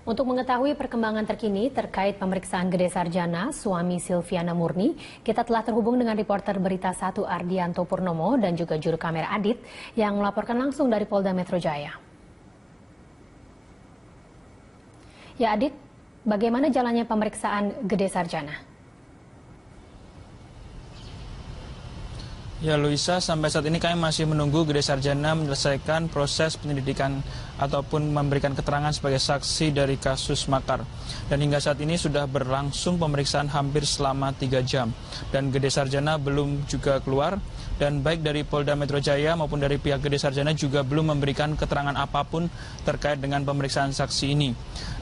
Untuk mengetahui perkembangan terkini terkait pemeriksaan Gede Sarjana, suami Silviana Murni, kita telah terhubung dengan reporter Berita 1 Ardianto Purnomo dan juga juru kamera Adit yang melaporkan langsung dari Polda Metro Jaya. Ya Adit, bagaimana jalannya pemeriksaan Gede Sarjana? Ya Luisa, sampai saat ini kami masih menunggu Gede Sarjana menyelesaikan proses penyelidikan ataupun memberikan keterangan sebagai saksi dari kasus makar. Dan hingga saat ini sudah berlangsung pemeriksaan hampir selama 3 jam. Dan Gede Sarjana belum juga keluar. Dan baik dari Polda Metro Jaya maupun dari pihak Gede Sarjana juga belum memberikan keterangan apapun terkait dengan pemeriksaan saksi ini.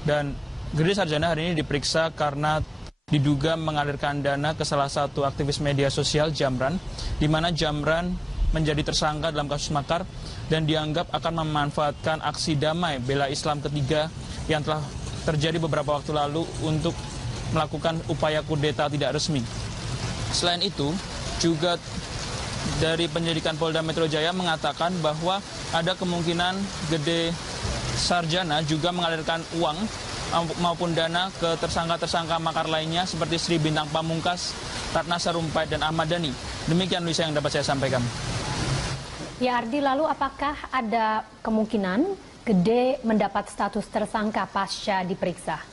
Dan Gede Sarjana hari ini diperiksa karena diduga mengalirkan dana ke salah satu aktivis media sosial, Jamran, di mana Jamran menjadi tersangka dalam kasus makar dan dianggap akan memanfaatkan aksi damai bela Islam ketiga yang telah terjadi beberapa waktu lalu untuk melakukan upaya kudeta tidak resmi. Selain itu, juga dari penyelidikan Polda Metro Jaya mengatakan bahwa ada kemungkinan Gede Sarjana juga mengalirkan uang maupun dana ke tersangka-tersangka makar lainnya seperti Sri Bintang Pamungkas, Ratna Sarumpait, dan Ahmad Dhani. Demikian Luisa yang dapat saya sampaikan. Ya Ardi, lalu apakah ada kemungkinan Gede mendapat status tersangka pasca diperiksa?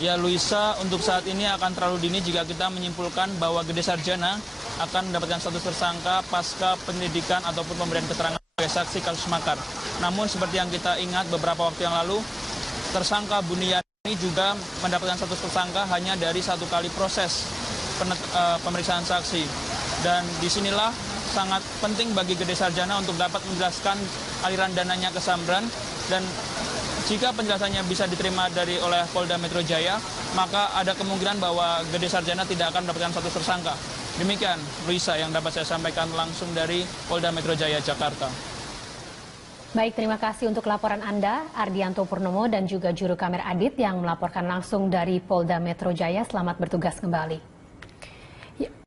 Ya Luisa, untuk saat ini akan terlalu dini jika kita menyimpulkan bahwa Gede Sarjana akan mendapatkan status tersangka pasca penyelidikan ataupun pemberian keterangan sebagai saksi kasus makar. Namun seperti yang kita ingat beberapa waktu yang lalu, tersangka Buniyani juga mendapatkan status tersangka hanya dari 1 kali proses pemeriksaan saksi. Dan disinilah sangat penting bagi Gede Sarjana untuk dapat menjelaskan aliran dananya ke Jamran. Dan jika penjelasannya bisa diterima oleh Polda Metro Jaya, maka ada kemungkinan bahwa Gede Sarjana tidak akan mendapatkan status tersangka. Demikian, Luisa, yang dapat saya sampaikan langsung dari Polda Metro Jaya, Jakarta. Baik, terima kasih untuk laporan Anda, Ardianto Purnomo dan juga juru kamera Adit yang melaporkan langsung dari Polda Metro Jaya. Selamat bertugas kembali.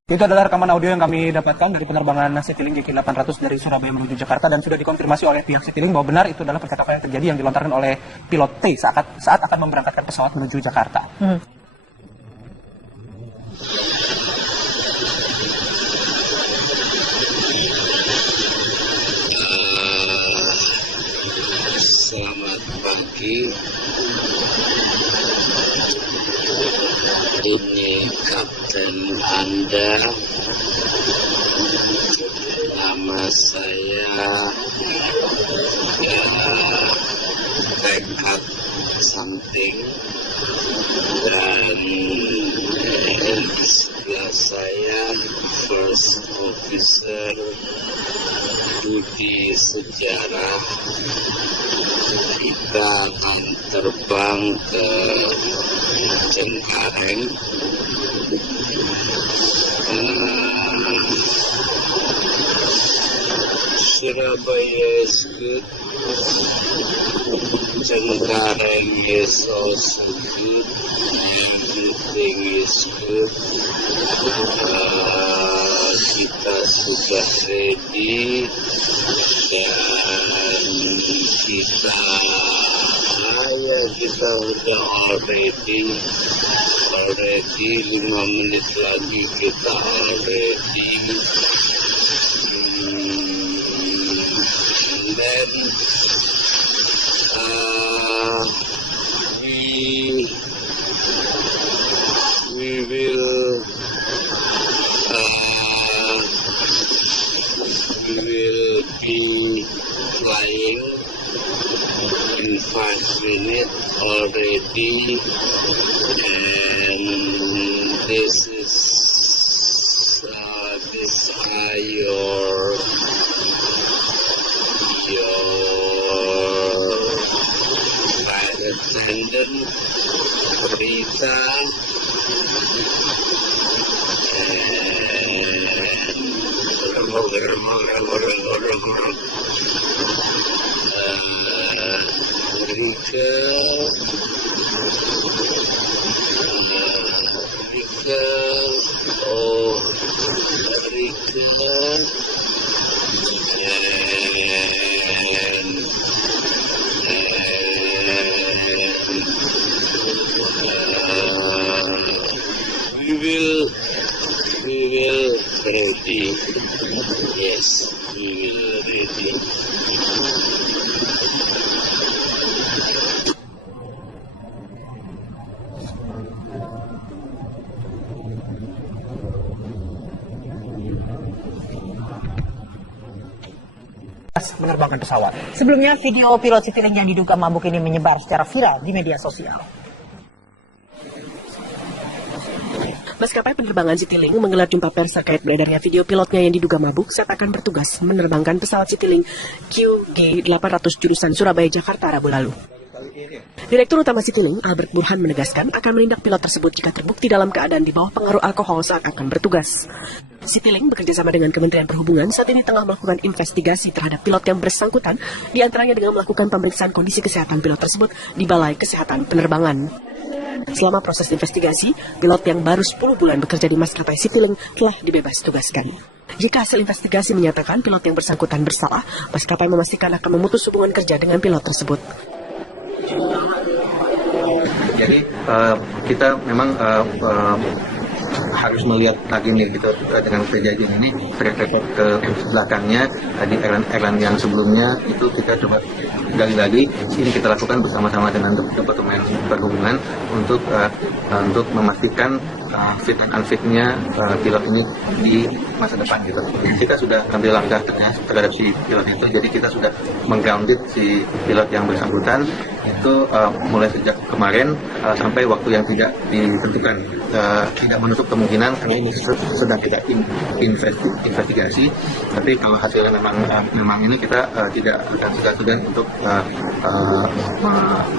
Itu adalah rekaman audio yang kami dapatkan dari penerbangan Citylink GQ800 dari Surabaya menuju Jakarta dan sudah dikonfirmasi oleh pihak Citylink bahwa benar itu adalah percakapan yang terjadi yang dilontarkan oleh pilot T saat akan memberangkatkan pesawat menuju Jakarta. Selamat pagi. Ini Kapten Anda. Nama saya Rekat Something dan istilah saya First Officer Budi Sejarah. Kita akan terbang ke Cengkareng. Surabaya is good. Cengkareng is also good. Everything is good. Kita sudah ready dan kita udah already 5 menit lagi kita already and then we will be flying in 5 minutes already, and these are your flight attendant Rita ready. Yes, we will ready. Menerbangkan pesawat. Sebelumnya, video pilot Citylink yang diduga mabuk ini menyebar secara viral di media sosial. Maskapai penerbangan Citylink menggelar jumpa pers terkait beredarnya video pilotnya yang diduga mabuk saat akan bertugas menerbangkan pesawat Citylink QG800 jurusan Surabaya-Jakarta Rabu lalu. Direktur Utama Citylink, Albert Burhan menegaskan akan menindak pilot tersebut jika terbukti dalam keadaan di bawah pengaruh alkohol saat akan bertugas. Citylink bekerjasama dengan Kementerian Perhubungan saat ini tengah melakukan investigasi terhadap pilot yang bersangkutan, diantaranya dengan melakukan pemeriksaan kondisi kesehatan pilot tersebut di Balai Kesehatan Penerbangan. Selama proses investigasi, pilot yang baru 10 bulan bekerja di maskapai Citylink telah dibebas tugaskan. Jika hasil investigasi menyatakan pilot yang bersangkutan bersalah, maskapai memastikan akan memutus hubungan kerja dengan pilot tersebut. Jadi kita memang harus melihat lagi nih gitu dengan kejadian ini track record ke belakangnya di airline yang sebelumnya itu kita coba gali lagi. Ini kita lakukan bersama-sama dengan Departemen Perhubungan untuk memastikan fit and unfitnya pilot ini di masa depan gitu. Kita sudah ambil langkah tegas terhadap si pilot itu, jadi kita sudah menggrounded si pilot yang bersangkutan itu mulai sejak kemarin sampai waktu yang tidak ditentukan. Tidak menutup kemungkinan karena ini sedang kita investigasi, tapi kalau hasilnya memang ini kita tidak akan segan-segan untuk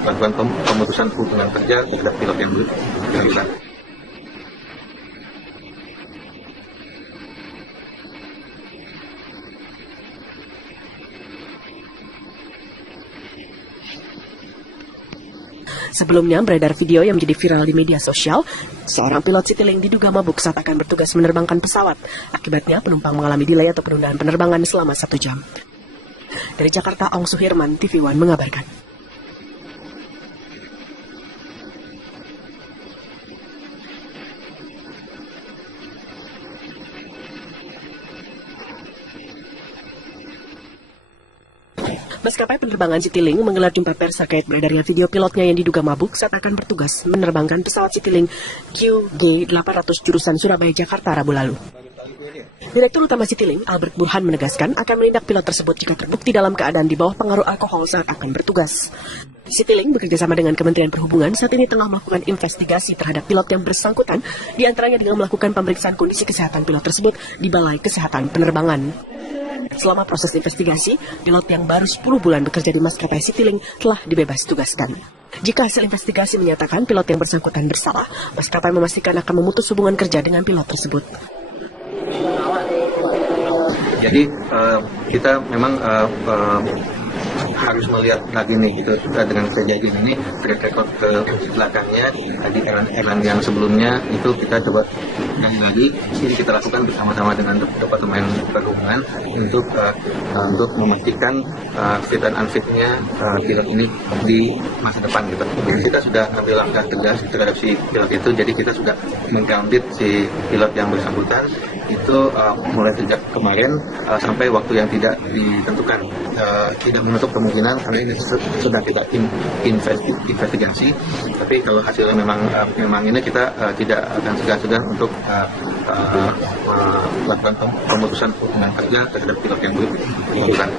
melakukan pemutusan hubungan kerja terhadap pilot yang bersangkutan. Sebelumnya beredar video yang menjadi viral di media sosial, seorang pilot Citylink diduga mabuk saat akan bertugas menerbangkan pesawat. Akibatnya penumpang mengalami delay atau penundaan penerbangan selama 1 jam. Dari Jakarta, Ong Suhirman, TV One mengabarkan. Maskapai penerbangan Citylink menggelar jumpa pers terkait beredarnya video pilotnya yang diduga mabuk saat akan bertugas menerbangkan pesawat Citylink QG800 jurusan Surabaya-Jakarta Rabu lalu. Direktur Utama Citylink, Albert Burhan menegaskan akan menindak pilot tersebut jika terbukti dalam keadaan di bawah pengaruh alkohol saat akan bertugas. Citylink bekerjasama dengan Kementerian Perhubungan saat ini tengah melakukan investigasi terhadap pilot yang bersangkutan, diantaranya dengan melakukan pemeriksaan kondisi kesehatan pilot tersebut di Balai Kesehatan Penerbangan. Selama proses investigasi, pilot yang baru 10 bulan bekerja di maskapai Citylink telah dibebas tugaskan. Jika hasil investigasi menyatakan pilot yang bersangkutan bersalah, maskapai memastikan akan memutus hubungan kerja dengan pilot tersebut. Jadi kita memang harus melihat lagi nih gitu dengan kejadian ini track record ke belakangnya di airline yang sebelumnya itu kita coba gali lagi. Ini kita lakukan bersama-sama dengan Departemen Perhubungan untuk memastikan fit and unfitnya pilot ini di masa depan gitu. Kita sudah ambil langkah tegas terhadap si pilot itu, jadi kita sudah menggrounded si pilot yang bersangkutan itu mulai sejak kemarin sampai waktu yang tidak ditentukan. Tidak menutup kemungkinan karena ini sedang kita investigasi, tapi kalau hasilnya memang ini kita tidak akan segan-segan untuk melakukan pemutusan hubungan kerja terhadap pilot yang bersangkutan.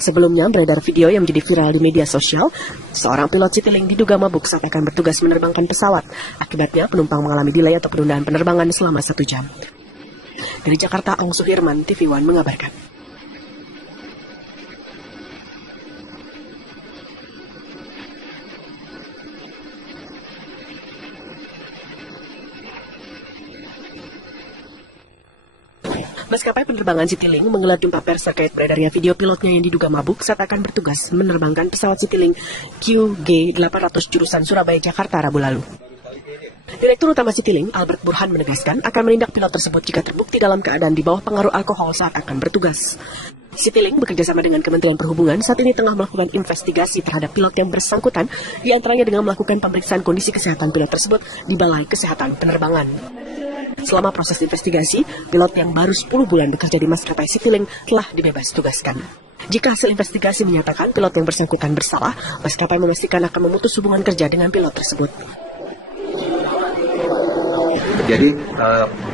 Sebelumnya beredar video yang menjadi viral di media sosial, seorang pilot Citylink diduga mabuk saat akan bertugas menerbangkan pesawat. Akibatnya penumpang mengalami delay atau penundaan penerbangan selama 1 jam. Dari Jakarta, Ong Suhirman, TV One mengabarkan. Maskapai penerbangan Citylink menggelar jumpa pers terkait beredarnya video pilotnya yang diduga mabuk saat akan bertugas menerbangkan pesawat Citylink QG800 jurusan Surabaya-Jakarta Rabu lalu. Direktur Utama Citylink, Albert Burhan menegaskan akan menindak pilot tersebut jika terbukti dalam keadaan di bawah pengaruh alkohol saat akan bertugas. Citylink bekerjasama dengan Kementerian Perhubungan saat ini tengah melakukan investigasi terhadap pilot yang bersangkutan, di antaranya dengan melakukan pemeriksaan kondisi kesehatan pilot tersebut di Balai Kesehatan Penerbangan. Selama proses investigasi, pilot yang baru 10 bulan bekerja di maskapai Citylink telah dibebas tugaskan. Jika hasil investigasi menyatakan pilot yang bersangkutan bersalah, maskapai memastikan akan memutus hubungan kerja dengan pilot tersebut. Jadi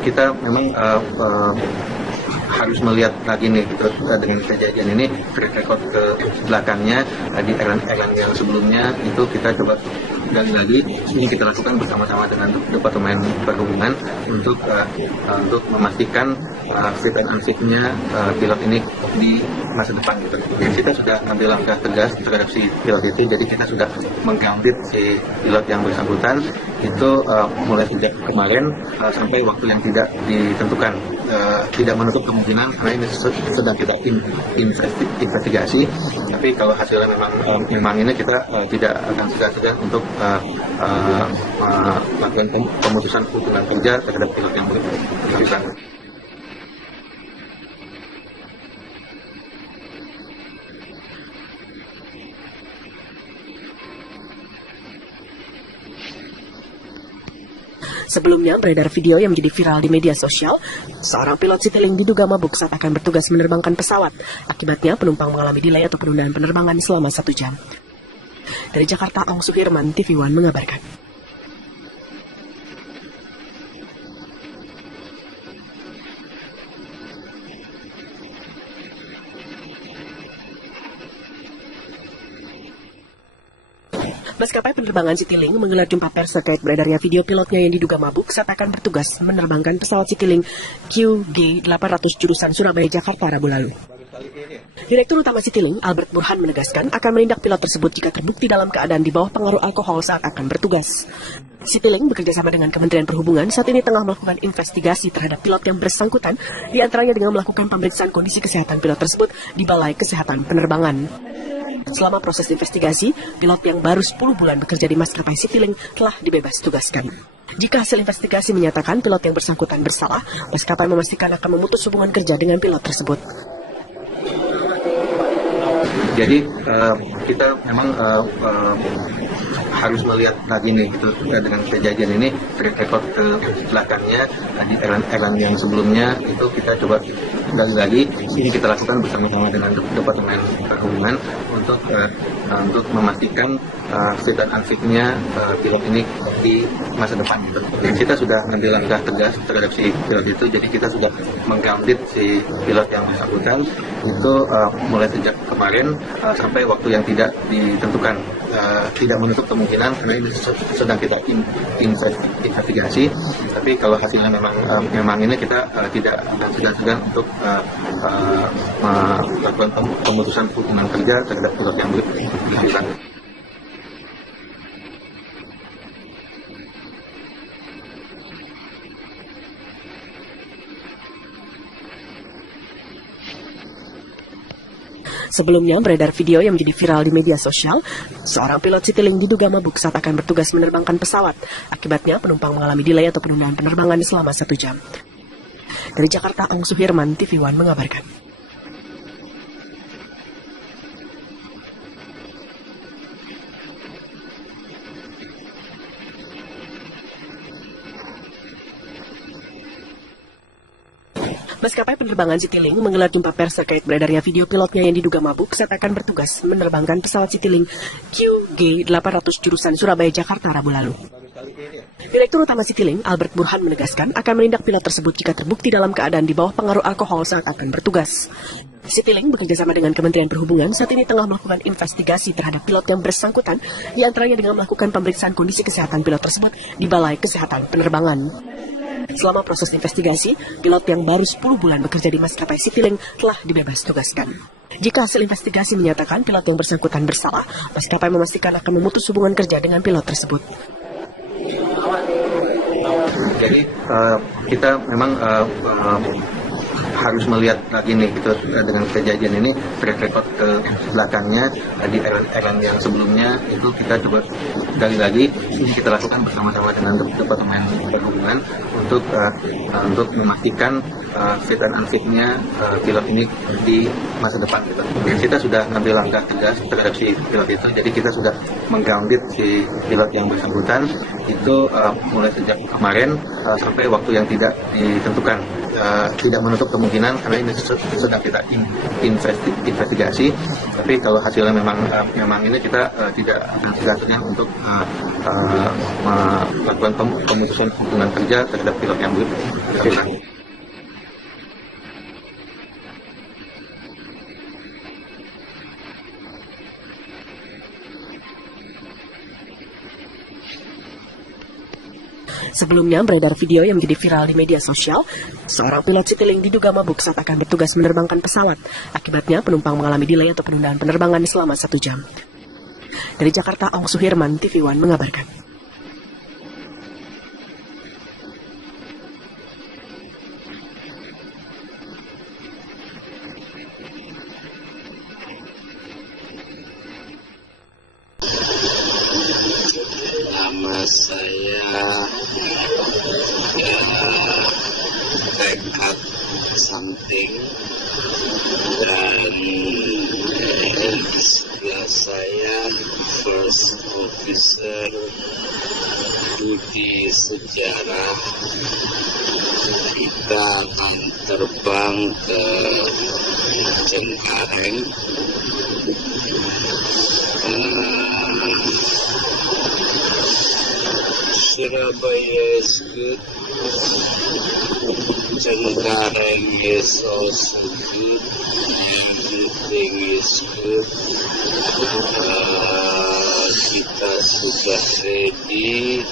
kita memang harus melihat lagi nih gitu, dengan kejadian ini track record ke belakangnya di airline yang sebelumnya itu kita coba gali lagi. Ini kita lakukan bersama-sama dengan Departemen Perhubungan untuk memastikan fit and unfitnya pilot ini di masa depan gitu. Kita sudah ambil langkah tegas terhadap si pilot itu, jadi kita sudah menggrounded si pilot yang bersangkutan itu mulai sejak kemarin sampai waktu yang tidak ditentukan. Tidak menutup kemungkinan karena ini sedang kita investigasi, tapi kalau hasilnya memang ini kita tidak akan segan-segan untuk melakukan pemutusan hubungan kerja terhadap pilot yang bersangkutan. Sebelumnya beredar video yang menjadi viral di media sosial. Seorang pilot Citylink diduga mabuk saat akan bertugas menerbangkan pesawat. Akibatnya penumpang mengalami delay atau penundaan penerbangan selama 1 jam. Dari Jakarta, Ong Suhirman, TV One mengabarkan. Maskapai penerbangan Citylink menggelar jumpa pers terkait beredarnya video pilotnya yang diduga mabuk saat akan bertugas menerbangkan pesawat Citylink QG800 jurusan Surabaya-Jakarta Rabu lalu. Direktur Utama Citylink, Albert Burhan menegaskan akan menindak pilot tersebut jika terbukti dalam keadaan di bawah pengaruh alkohol saat akan bertugas. Citylink bekerjasama dengan Kementerian Perhubungan saat ini tengah melakukan investigasi terhadap pilot yang bersangkutan, di antaranya dengan melakukan pemeriksaan kondisi kesehatan pilot tersebut di Balai Kesehatan Penerbangan. Selama proses investigasi, pilot yang baru 10 bulan bekerja di maskapai Citylink telah dibebas tugaskan. Jika hasil investigasi menyatakan pilot yang bersangkutan bersalah, maskapai memastikan akan memutus hubungan kerja dengan pilot tersebut. Jadi kita memang harus melihat lagi nih gitu, dengan kejadian ini track record ke belakangnya di airline yang sebelumnya itu kita coba gali lagi. Ini kita lakukan bersama-sama dengan Departemen Perhubungan untuk memastikan fit and unfitnya pilot ini di masa depan gitu. Kita sudah ambil langkah tegas terhadap si pilot itu, jadi kita sudah menggrounded si pilot yang bersangkutan itu mulai sejak kemarin sampai waktu yang tidak ditentukan. Tidak menutup kemungkinan karena ini sedang kita investigasi, tapi kalau hasilnya memang ini kita tidak akan segan-segan untuk melakukan pemutusan hubungan kerja terhadap pilot yang bersangkutan. Sebelumnya beredar video yang menjadi viral di media sosial. Seorang pilot Citylink diduga mabuk saat akan bertugas menerbangkan pesawat. Akibatnya penumpang mengalami delay atau penundaan penerbangan selama 1 jam. Dari Jakarta, Ong Suhirman, TV One mengabarkan. Maskapai penerbangan Citylink menggelar jumpa pers terkait beredarnya video pilotnya yang diduga mabuk saat akan bertugas menerbangkan pesawat Citylink QG800 jurusan Surabaya-Jakarta Rabu lalu. Direktur Utama Citylink, Albert Burhan menegaskan akan menindak pilot tersebut jika terbukti dalam keadaan di bawah pengaruh alkohol saat akan bertugas. Citylink bekerjasama dengan Kementerian Perhubungan saat ini tengah melakukan investigasi terhadap pilot yang bersangkutan, di antaranya dengan melakukan pemeriksaan kondisi kesehatan pilot tersebut di Balai Kesehatan Penerbangan. Selama proses investigasi, pilot yang baru 10 bulan bekerja di maskapai Citylink telah dibebas tugaskan. Jika hasil investigasi menyatakan pilot yang bersangkutan bersalah, maskapai memastikan akan memutus hubungan kerja dengan pilot tersebut. Jadi kita memang harus melihat lagi nih gitu dengan kejadian ini track record ke belakangnya di airline yang sebelumnya itu kita coba gali lagi. Ini kita lakukan bersama-sama dengan Departemen Perhubungan untuk memastikan fit and unfitnya pilot ini di masa depan gitu. Kita sudah ngambil langkah tegas terhadap si pilot itu, jadi kita sudah menggrounded si pilot yang bersangkutan itu mulai sejak kemarin sampai waktu yang tidak ditentukan. Tidak menutup kemungkinan karena ini sedang kita investigasi, tapi kalau hasilnya memang ini kita tidak akan segan untuk melakukan pemutusan hubungan kerja terhadap pilot yang bersangkutan. Sebelumnya beredar video yang menjadi viral di media sosial. Seorang pilot Citylink diduga mabuk saat akan bertugas menerbangkan pesawat. Akibatnya penumpang mengalami delay atau penundaan penerbangan selama 1 jam. Dari Jakarta, Ong Suhirman, TV One mengabarkan. Nama saya Tekad Something dan sebelah saya First Officer Budi Sejarah. Kita akan terbang ke Cengkareng. Surabaya is good. Cengkareng is also good. Everything is good. Kita sudah ready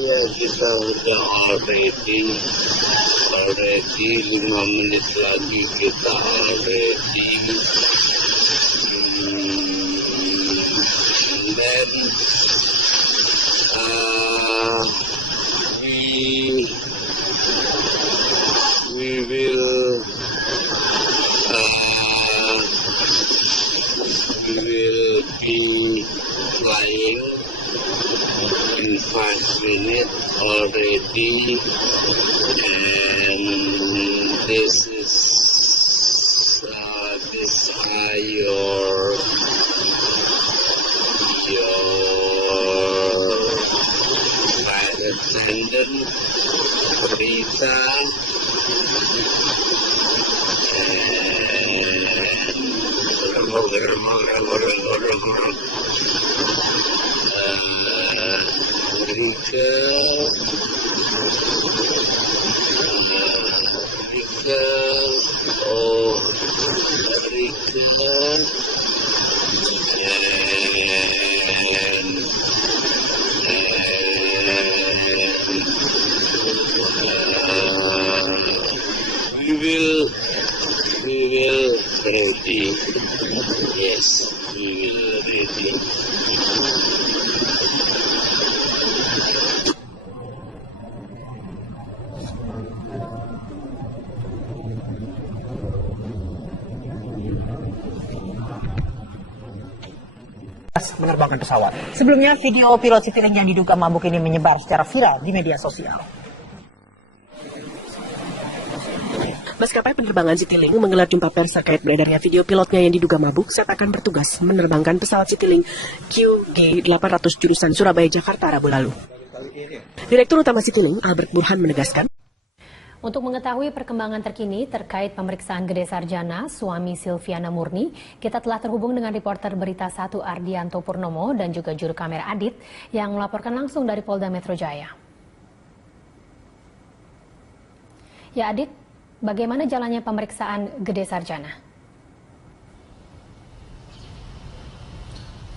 dan kita udah already 5 menit lagi kita already. And then we will be flying in 5 minutes already, and these are your flight attendant Rita we will ready. Yes, we will ready. Menerbangkan pesawat. Sebelumnya video pilot Citylink yang diduga mabuk ini menyebar secara viral di media sosial. Maskapai penerbangan Citylink menggelar jumpa pers terkait beredarnya video pilotnya yang diduga mabuk saat akan bertugas menerbangkan pesawat Citylink QG800 jurusan Surabaya-Jakarta Rabu lalu. Direktur Utama Citylink, Albert Burhan, menegaskan, untuk mengetahui perkembangan terkini terkait pemeriksaan Gede Sarjana, suami Silviana Murni, kita telah terhubung dengan reporter Berita 1 Ardianto Purnomo dan juga juru kamera Adit yang melaporkan langsung dari Polda Metro Jaya. Ya Adit, bagaimana jalannya pemeriksaan Gede Sarjana?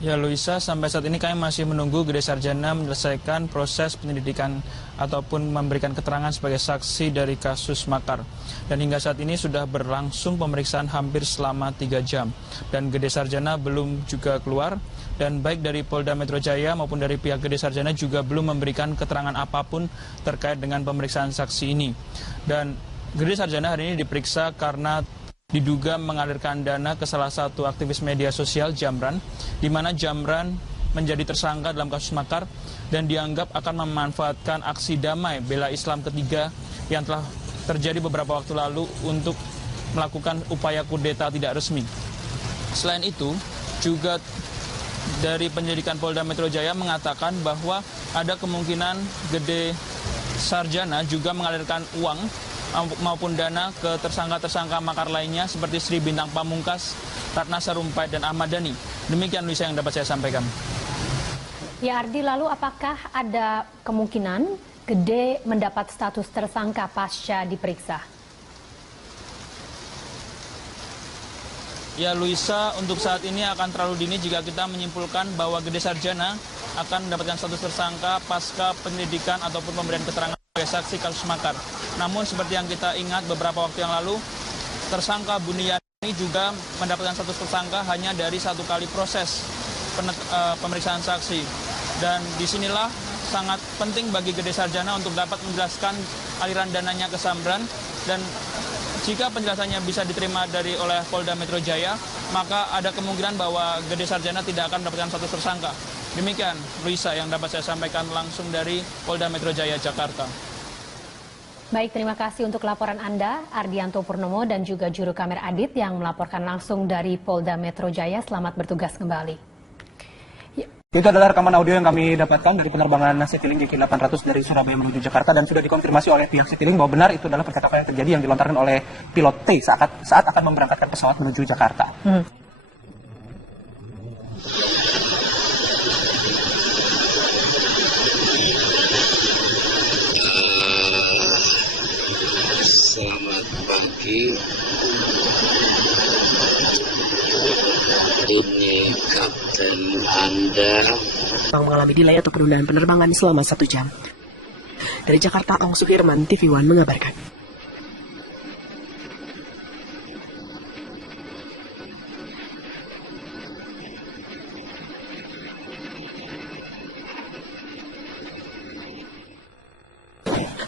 Ya Luisa, sampai saat ini kami masih menunggu Gede Sarjana menyelesaikan proses penyelidikan ataupun memberikan keterangan sebagai saksi dari kasus makar. Dan hingga saat ini sudah berlangsung pemeriksaan hampir selama 3 jam. Dan Gede Sarjana belum juga keluar. Dan baik dari Polda Metro Jaya maupun dari pihak Gede Sarjana juga belum memberikan keterangan apapun terkait dengan pemeriksaan saksi ini. Dan Gede Sarjana hari ini diperiksa karena diduga mengalirkan dana ke salah satu aktivis media sosial, Jamran, di mana Jamran menjadi tersangka dalam kasus makar dan dianggap akan memanfaatkan aksi damai bela Islam ketiga yang telah terjadi beberapa waktu lalu untuk melakukan upaya kudeta tidak resmi. Selain itu, juga dari penyelidikan Polda Metro Jaya mengatakan bahwa ada kemungkinan Gede Sarjana juga mengalirkan uang maupun dana ke tersangka-tersangka makar lainnya seperti Sri Bintang Pamungkas, Ratna Sarumpait, dan Ahmad Dhani. Demikian Luisa yang dapat saya sampaikan. Ya Ardi, lalu apakah ada kemungkinan Gede mendapat status tersangka pasca diperiksa? Ya Luisa, untuk saat ini akan terlalu dini jika kita menyimpulkan bahwa Gede Sarjana akan mendapatkan status tersangka pasca penyelidikan ataupun pemberian keterangan sebagai saksi kasus makar. Namun seperti yang kita ingat beberapa waktu yang lalu, tersangka Buniyani juga mendapatkan status tersangka hanya dari 1 kali proses pemeriksaan saksi. Dan disinilah sangat penting bagi Gede Sarjana untuk dapat menjelaskan aliran dananya ke Samran. Dan jika penjelasannya bisa diterima oleh Polda Metro Jaya, maka ada kemungkinan bahwa Gede Sarjana tidak akan mendapatkan status tersangka. Demikian, Luisa, yang dapat saya sampaikan langsung dari Polda Metro Jaya, Jakarta. Baik, terima kasih untuk laporan Anda, Ardianto Purnomo dan juga juru kamera Adit yang melaporkan langsung dari Polda Metro Jaya. Selamat bertugas kembali. Itu adalah rekaman audio yang kami dapatkan dari penerbangan Citylink GQ800 dari Surabaya menuju Jakarta dan sudah dikonfirmasi oleh pihak Citylink bahwa benar itu adalah percakapan yang terjadi yang dilontarkan oleh pilot T saat akan memberangkatkan pesawat menuju Jakarta. Selamat pagi. Ini kapten Anda. Mengalami delay atau penundaan penerbangan selama 1 jam. Dari Jakarta, Ang Suhirman, TV One mengabarkan.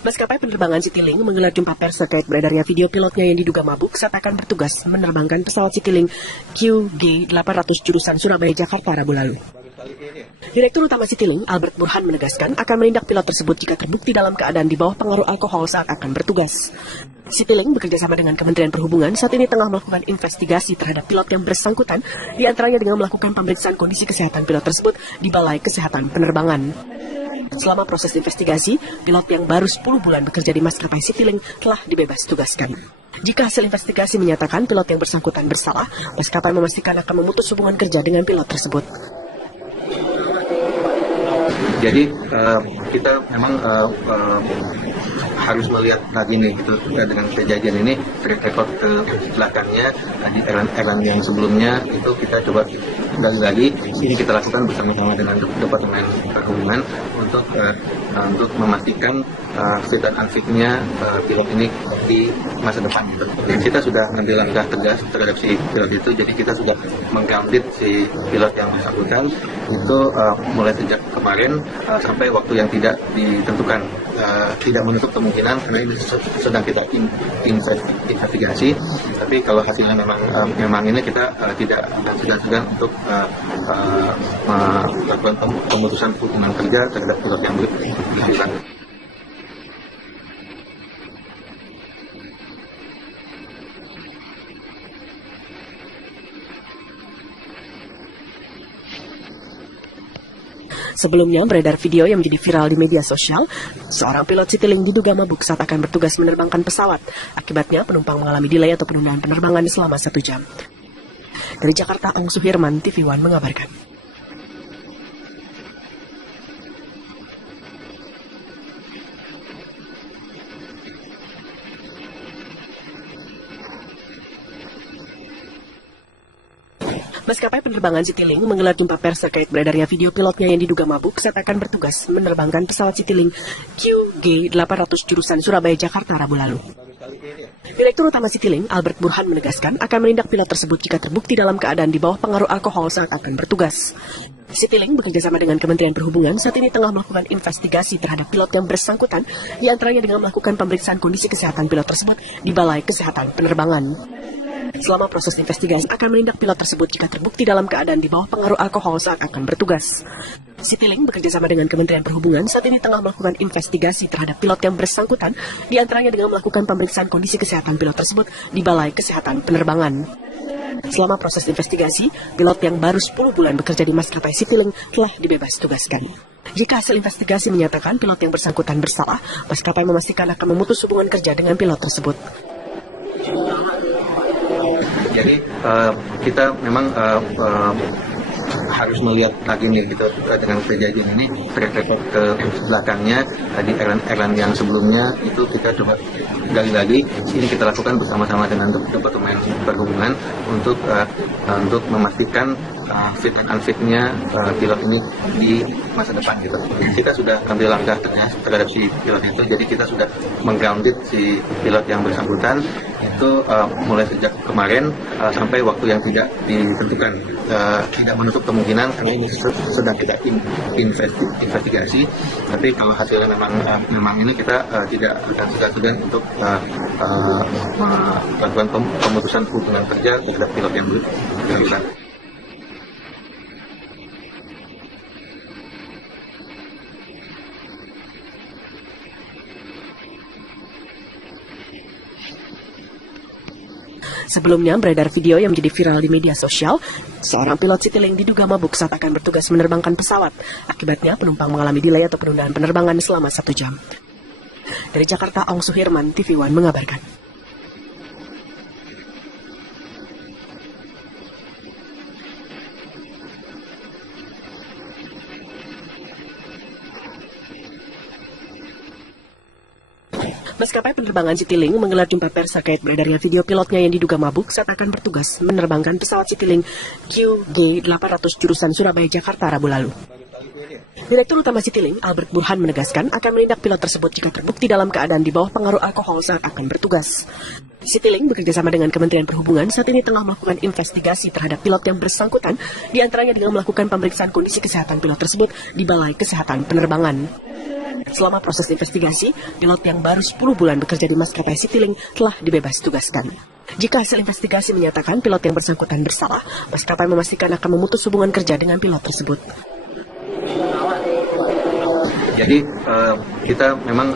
Maskapai penerbangan Citylink menggelar jumpa pers terkait beredarnya video pilotnya yang diduga mabuk saat akan bertugas menerbangkan pesawat Citylink QG800 jurusan Surabaya Jakarta Rabu lalu. Direktur Utama Citylink, Albert Burhan, menegaskan akan menindak pilot tersebut jika terbukti dalam keadaan di bawah pengaruh alkohol saat akan bertugas. Citylink bekerjasama dengan Kementerian Perhubungan saat ini tengah melakukan investigasi terhadap pilot yang bersangkutan, diantaranya dengan melakukan pemeriksaan kondisi kesehatan pilot tersebut di Balai Kesehatan Penerbangan. Selama proses investigasi, pilot yang baru 10 bulan bekerja di maskapai Citylink telah dibebas tugaskan. Jika hasil investigasi menyatakan pilot yang bersangkutan bersalah, maskapai memastikan akan memutus hubungan kerja dengan pilot tersebut. Jadi kita memang harus melihat lagi nih gitu, dengan kejadian ini track record ke belakangnya di airline yang sebelumnya itu kita coba gali lagi. Ini kita lakukan bersama-sama dengan Departemen Perhubungan untuk memastikan fit dan unfitnya pilot ini di masa depan gitu. Kita sudah mengambil langkah tegas terhadap si pilot itu, jadi kita sudah menggrounded si pilot yang bersangkutan itu mulai sejak kemarin sampai waktu yang tidak ditentukan. Tidak menutup kemungkinan karena ini sedang kita investigasi, tapi kalau hasilnya memang ini kita tidak segan untuk melakukan pemutusan hubungan kerja terhadap pilot yang bersangkutan. Sebelumnya beredar video yang menjadi viral di media sosial. Seorang pilot Citylink diduga mabuk saat akan bertugas menerbangkan pesawat. Akibatnya penumpang mengalami delay atau penundaan penerbangan selama 1 jam. Dari Jakarta, Ang Suhirman, TV One mengabarkan. Maskapai penerbangan Citylink menggelar jumpa pers terkait beredarnya video pilotnya yang diduga mabuk saat akan bertugas menerbangkan pesawat Citylink QG800 jurusan Surabaya-Jakarta Rabu lalu. Direktur Utama Citylink, Albert Burhan menegaskan akan menindak pilot tersebut jika terbukti dalam keadaan di bawah pengaruh alkohol saat akan bertugas. Citylink bekerjasama dengan Kementerian Perhubungan saat ini tengah melakukan investigasi terhadap pilot yang bersangkutan, di antaranya dengan melakukan pemeriksaan kondisi kesehatan pilot tersebut di Balai Kesehatan Penerbangan. Selama proses investigasi akan menindak pilot tersebut jika terbukti dalam keadaan di bawah pengaruh alkohol saat akan bertugas. Citylink bekerjasama dengan Kementerian Perhubungan saat ini tengah melakukan investigasi terhadap pilot yang bersangkutan, di antaranya dengan melakukan pemeriksaan kondisi kesehatan pilot tersebut di Balai Kesehatan Penerbangan. Selama proses investigasi, pilot yang baru 10 bulan bekerja di maskapai Citylink telah dibebas tugaskan. Jika hasil investigasi menyatakan pilot yang bersangkutan bersalah, maskapai memastikan akan memutus hubungan kerja dengan pilot tersebut. Jadi kita memang harus melihat lagi nih gitu dengan kejadian ini track record ke belakangnya di airline yang sebelumnya itu kita coba gali lagi. Ini kita lakukan bersama-sama dengan Departemen Perhubungan untuk memastikan fit and unfitnya pilot ini di masa depan gitu. Kita sudah ambil langkah terhadap si pilot itu, jadi kita sudah menggrounded si pilot yang bersangkutan itu mulai sejak kemarin sampai waktu yang tidak ditentukan. Tidak menutup kemungkinan karena ini sedang kita investigasi, tapi kalau hasilnya memang ini kita tidak akan segan-segan untuk melakukan pemutusan hubungan kerja terhadap pilot yang bersangkutan. Sebelumnya beredar video yang menjadi viral di media sosial, seorang pilot Citylink diduga mabuk saat akan bertugas menerbangkan pesawat. Akibatnya penumpang mengalami delay atau penundaan penerbangan selama 1 jam. Dari Jakarta, Ong Suhirman, TV One mengabarkan. Maskapai penerbangan Citylink menggelar jumpa pers terkait beredarnya video pilotnya yang diduga mabuk saat akan bertugas menerbangkan pesawat Citylink QG800 jurusan Surabaya-Jakarta Rabu lalu. Direktur Utama Citylink, Albert Burhan menegaskan akan menindak pilot tersebut jika terbukti dalam keadaan di bawah pengaruh alkohol saat akan bertugas. Citylink bekerjasama dengan Kementerian Perhubungan saat ini tengah melakukan investigasi terhadap pilot yang bersangkutan, di antaranya dengan melakukan pemeriksaan kondisi kesehatan pilot tersebut di Balai Kesehatan Penerbangan. Selama proses investigasi, pilot yang baru 10 bulan bekerja di maskapai Citylink telah dibebas tugaskan. Jika hasil investigasi menyatakan pilot yang bersangkutan bersalah, maskapai memastikan akan memutus hubungan kerja dengan pilot tersebut. Jadi kita memang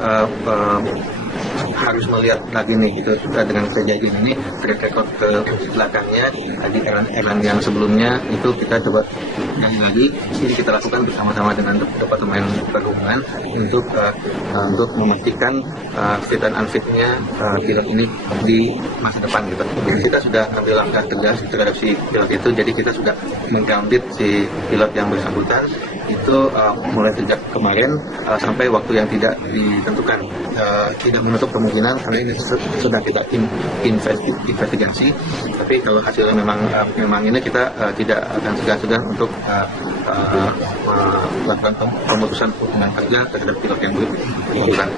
harus melihat lagi nih gitu dengan kejadian ini track record ke belakangnya di airline yang sebelumnya itu kita coba gali lagi. Ini kita lakukan bersama-sama dengan Departemen Perhubungan untuk memastikan fit and unfitnya pilot ini di masa depan gitu. Kita sudah ambil langkah tegas terhadap si pilot itu, jadi kita sudah menggrounded si pilot yang bersangkutan itu mulai sejak kemarin sampai waktu yang tidak ditentukan. Tidak menutup kemungkinan karena ini sedang kita investigasi, tapi kalau hasilnya memang ini kita tidak akan segan-segan untuk melakukan pemutusan hubungan kerja terhadap pilot yang bersangkutan.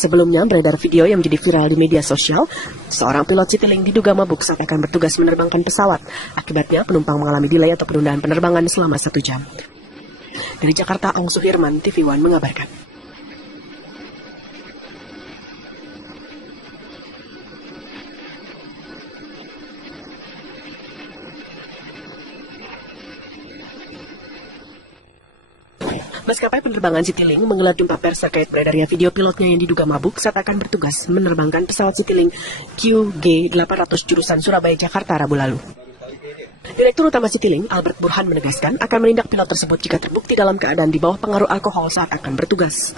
Sebelumnya beredar video yang menjadi viral di media sosial, seorang pilot Citylink diduga mabuk saat akan bertugas menerbangkan pesawat. Akibatnya penumpang mengalami delay atau penundaan penerbangan selama 1 jam. Dari Jakarta, Ong Suhirman, TV One mengabarkan. Maskapai penerbangan Citylink menggelar jumpa pers terkait beredarnya video pilotnya yang diduga mabuk saat akan bertugas menerbangkan pesawat Citylink QG800 jurusan Surabaya-Jakarta Rabu lalu. Direktur Utama Citylink, Albert Burhan menegaskan akan menindak pilot tersebut jika terbukti dalam keadaan di bawah pengaruh alkohol saat akan bertugas.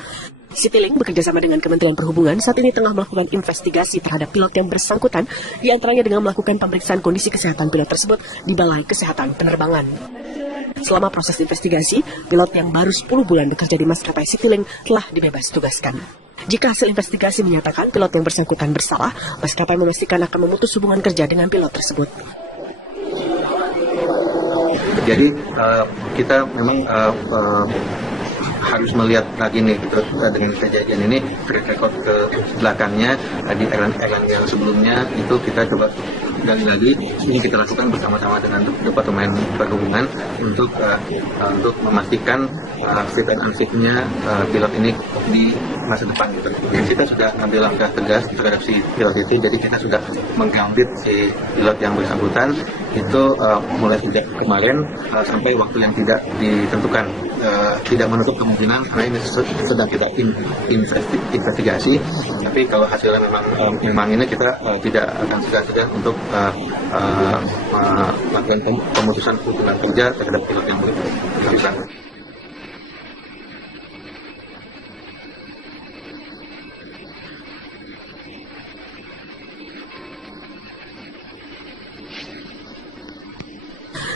Citylink bekerjasama dengan Kementerian Perhubungan saat ini tengah melakukan investigasi terhadap pilot yang bersangkutan, di antaranya dengan melakukan pemeriksaan kondisi kesehatan pilot tersebut di Balai Kesehatan Penerbangan. Selama proses investigasi, pilot yang baru 10 bulan bekerja di maskapai Citylink telah dibebas tugaskan. Jika hasil investigasi menyatakan pilot yang bersangkutan bersalah, maskapai memastikan akan memutus hubungan kerja dengan pilot tersebut. Jadi kita memang harus melihat lagi nih dengan kejadian ini track record ke belakangnya di airline yang sebelumnya itu kita coba gali lagi. Ini kita lakukan bersama-sama dengan Departemen Perhubungan untuk memastikan fit and unfit-nya pilot ini di masa depan. Jadi kita sudah ambil langkah tegas terhadap si pilot itu. Jadi kita sudah menggrounded si pilot yang bersangkutan itu mulai sejak kemarin sampai waktu yang tidak ditentukan. Tidak menutup kemungkinan karena ini sedang kita investigasi. Tapi kalau hasilnya memang ini kita tidak akan segan-segan untuk melakukan pemutusan hubungan kerja terhadap pilot yang bersangkutan.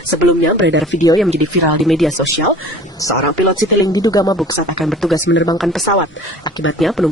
Sebelumnya beredar video yang menjadi viral di media sosial. Seorang pilot Citylink diduga mabuk saat akan bertugas menerbangkan pesawat. Akibatnya penumpang